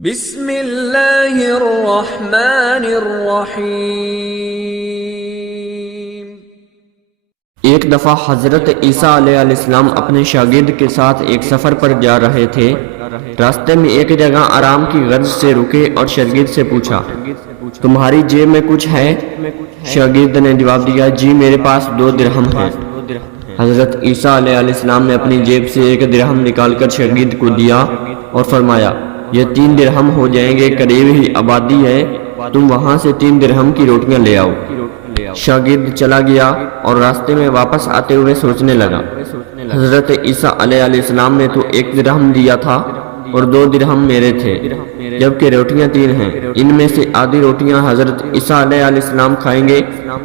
بسم اللہ الرحمن الرحیم۔ ایک دفعہ حضرت عیسیٰ علیہ السلام اپنے شاگرد کے ساتھ ایک سفر پر جا رہے تھے۔ راستے میں ایک جگہ آرام کی غرض سے رکے اور شاگرد سے پوچھا، تمہاری جیب میں کچھ ہے؟ شاگرد نے جواب دیا، جی میرے پاس 2 درہم ہیں۔ حضرت عیسیٰ علیہ السلام نے اپنی جیب سے 1 درہم نکال کر شاگرد کو دیا اور فرمایا، یہ 3 درہم ہو جائیں گے، قریب ہی آبادی ہے، تم وہاں سے 3 درہم کی روٹیاں لے آؤ۔ شاگرد چلا گیا اور راستے میں واپس آتے ہوئے سوچنے لگا، حضرت عیسیٰ علیہ السلام نے تو 1 درہم دیا تھا اور 2 درہم میرے تھے، جبکہ روٹیاں 3 ہیں، ان میں سے آدھی روٹیاں حضرت عیسیٰ علیہ السلام کھائیں گے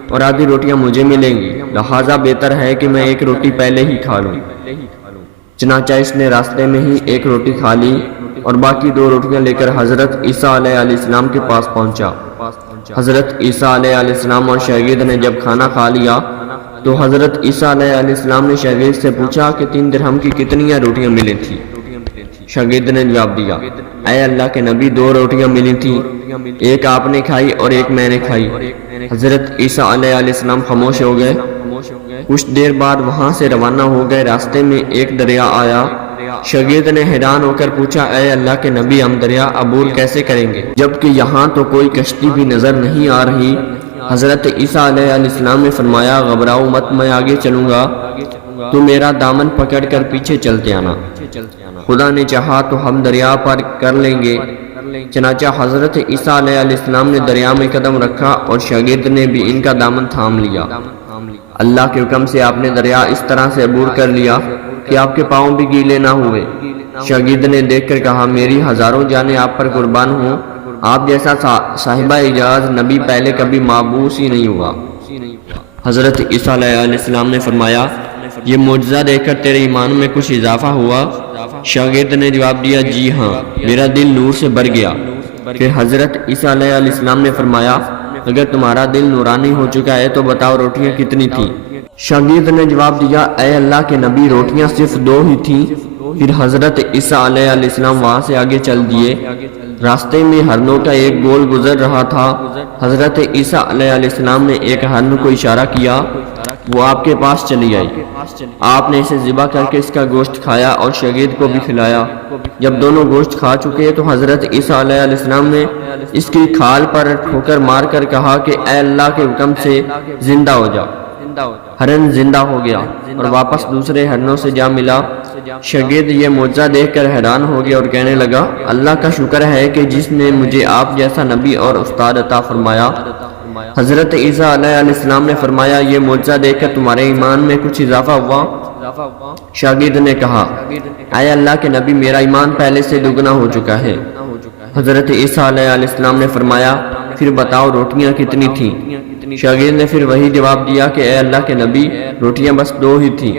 اور آدھی روٹیاں مجھے ملیں گی، لہٰذا بہتر ہے کہ میں 1 روٹی پہلے ہی کھا لوں۔ چنانچہ اس نے راستے میں ہی 1 روٹی کھا لی اور باقی 2 روٹیاں لے کر حضرت عیسیٰ علیہ السلام کے پاس پہنچا۔ حضرت عیسیٰ علیہ السلام اور شاگرد نے جب کھانا کھا لیا تو حضرت عیسیٰ علیہ السلام نے شاگرد سے پوچھا کہ 3 درہم کی کتنی روٹیاں ملی تھیں؟ شاگرد نے جواب دیا، اے اللہ کے نبی، 2 روٹیاں ملی تھیں، 1 آپ نے کھائی اور 1 میں نے کھائی۔ حضرت عیسیٰ علیہ السلام خاموش ہو گئے۔ کچھ دیر بعد وہاں سے روانہ ہو گئے۔ راستے میں ایک دریا آیا۔ شاگرد نے حیران ہو کر پوچھا، اے اللہ کے نبی، ہم دریا عبور کیسے کریں گے جبکہ یہاں تو کوئی کشتی بھی نظر نہیں آ رہی؟ حضرت عیسیٰ علیہ السلام نے فرمایا، گھبراؤ مت، میں آگے چلوں گا، تو میرا دامن پکڑ کر پیچھے چلتے آنا، خدا نے چاہا تو ہم دریا پر کر لیں گے۔ چنانچہ حضرت عیسیٰ علیہ السلام نے دریا میں قدم رکھا اور شاگرد نے بھی ان کا دامن تھام لیا۔ اللہ کے حکم سے آپ نے دریا اس طرح سے عبور کر لیا کہ آپ کے پاؤں بھی گیلے نہ ہوئے۔ شاگرد نے دیکھ کر کہا، میری ہزاروں جانیں آپ پر قربان ہوں، آپ جیسا صاحبہ اعجاز نبی پہلے کبھی مابعوث ہی نہیں ہوا۔ حضرت عیسیٰ علیہ السلام نے فرمایا، یہ معجزہ دیکھ کر تیرے ایمان میں کچھ اضافہ ہوا؟ شاگرد نے جواب دیا، جی ہاں، میرا دل نور سے بھر گیا۔ پھر حضرت عیسیٰ علیہ السلام نے فرمایا، اگر تمہارا دل نورانی ہو چکا ہے تو بتاؤ روٹیاں کتنی تھیں؟ شاگرد نے جواب دیا، اے اللہ کے نبی، روٹیاں صرف 2 ہی تھیں۔ پھر حضرت عیسیٰ علیہ السلام وہاں سے آگے چل دیے۔ راستے میں ہرنوں کا ایک گول گزر رہا تھا۔ حضرت عیسیٰ علیہ السلام نے ایک ہرن کو اشارہ کیا، وہ آپ کے پاس چلی آئی۔ آپ نے اسے ذبح کر کے اس کا گوشت کھایا اور شاگرد کو بھی کھلایا۔ جب دونوں گوشت کھا چکے تو حضرت عیسیٰ علیہ السلام نے اس کی کھال پر ٹھوکر مار کر کہا کہ اے اللہ کے حکم سے زندہ ہو جا۔ ہرن زندہ ہو گیا اور واپس دوسرے ہرنوں سے جا ملا۔ شاگرد یہ معجزہ دیکھ کر حیران ہو گیا اور کہنے لگا، اللہ کا شکر ہے کہ جس نے مجھے آپ جیسا نبی اور استاد عطا فرمایا۔ حضرت عیسیٰ علیہ السلام نے فرمایا، یہ معجزہ دیکھ کر تمہارے ایمان میں کچھ اضافہ ہوا؟ شاگرد نے کہا، اے اللہ کے نبی، میرا ایمان پہلے سے دگنا ہو چکا ہے۔ حضرت عیسیٰ علیہ السلام نے فرمایا، پھر بتاؤ روٹیاں کتنی تھیں؟ شاگرد نے پھر وہی جواب دیا کہ اے اللہ کے نبی، روٹیاں بس 2 ہی تھیں۔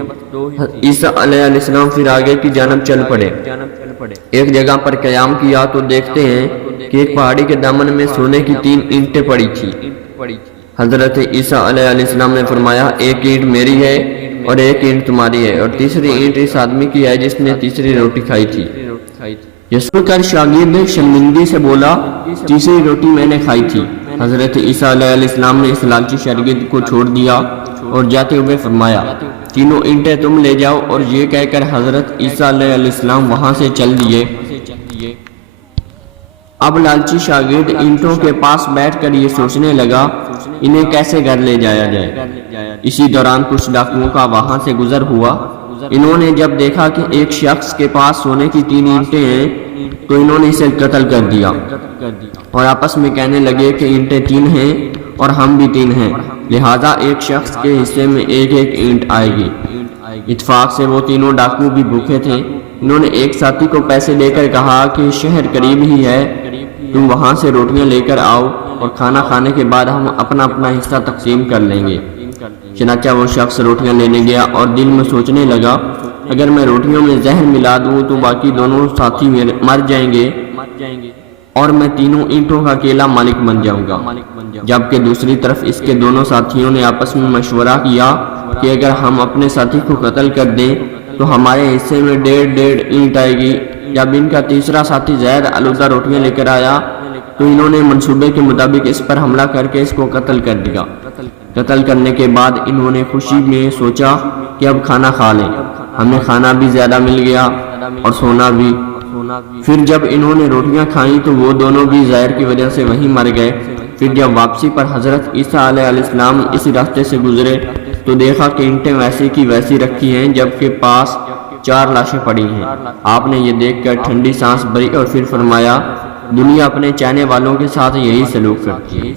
عیسیٰ علیہ السلام پھر آگے کی جانب چل پڑے۔ ایک جگہ پر قیام کیا تو دیکھتے ہیں کہ ایک پہاڑی کے دامن میں سونے کی 3 اینٹیں پڑی تھی۔ حضرت عیسیٰ علیہ السلام نے فرمایا، 1 اینٹ میری ہے اور 1 اینٹ تمہاری ہے، اور تیسری اینٹ اس آدمی کی ہے جس نے تیسری روٹی کھائی تھی۔ یہ سن کر شاگرد شرمندگی سے بولا، تیسری روٹی میں نے کھائی تھی۔ حضرت عیسیٰ علیہ السلام نے اس لالچی شاگرد کو چھوڑ دیا اور جاتے ہوئے فرمایا، 3 اینٹیں تم لے جاؤ، اور یہ کہہ کر حضرت عیسیٰ علیہ السلام وہاں سے چل دیے۔ اب لالچی شاگرد اینٹوں کے پاس بیٹھ کر یہ سوچنے لگا، انہیں کیسے گھر لے جایا جائے۔ اسی دوران کچھ ڈاکوؤں کا وہاں سے گزر ہوا۔ انہوں نے جب دیکھا کہ ایک شخص کے پاس سونے کی 3 اینٹیں ہیں تو انہوں نے اسے قتل کر دیا اور آپس میں کہنے لگے کہ اینٹیں 3 ہیں اور ہم بھی 3 ہیں، لہٰذا ایک شخص کے حصے میں 1 اینٹ آئے گی۔ اتفاق سے وہ تینوں ڈاکو بھی بھوکے تھے۔ انہوں نے ایک ساتھی کو پیسے دے کر کہا کہ شہر قریب ہی ہے، تم وہاں سے روٹیاں لے کر آؤ اور کھانا کھانے کے بعد ہم اپنا اپنا حصہ تقسیم کر لیں گے۔ چنانچہ وہ شخص روٹیاں لینے گیا اور دل میں سوچنے لگا، اگر میں روٹیوں میں زہر ملا دوں تو باقی دونوں ساتھی مر جائیں گے اور میں 3 اینٹوں کا اکیلا مالک بن جاؤں گا۔ جبکہ دوسری طرف اس کے دونوں ساتھیوں نے آپس میں مشورہ کیا کہ اگر ہم اپنے ساتھی کو قتل کر دیں تو ہمارے حصے میں 1.5 اینٹ آئے گی، جب ان کا تیسرا ساتھی زید آلودہ روٹیاں لے کر آیا تو انہوں نے منصوبے کے مطابق اس پر حملہ کر کے اس کو قتل کر دیا۔ قتل کرنے کے بعد انہوں نے خوشی میں سوچا کہ اب کھانا کھا لیں، ہمیں کھانا بھی زیادہ مل گیا اور سونا بھی۔ پھر جب انہوں نے روٹیاں کھائیں تو وہ دونوں بھی زہر کی وجہ سے وہیں مر گئے۔ پھر جب واپسی پر حضرت عیسیٰ علیہ السلام اسی راستے سے گزرے تو دیکھا کہ اینٹیں ویسی کی ویسی رکھی ہیں جبکہ پاس 4 لاشیں پڑی ہیں۔ آپ نے یہ دیکھ کر ٹھنڈی سانس بھری اور پھر فرمایا، دنیا اپنے چاہنے والوں کے ساتھ یہی سلوک کرتی ہے۔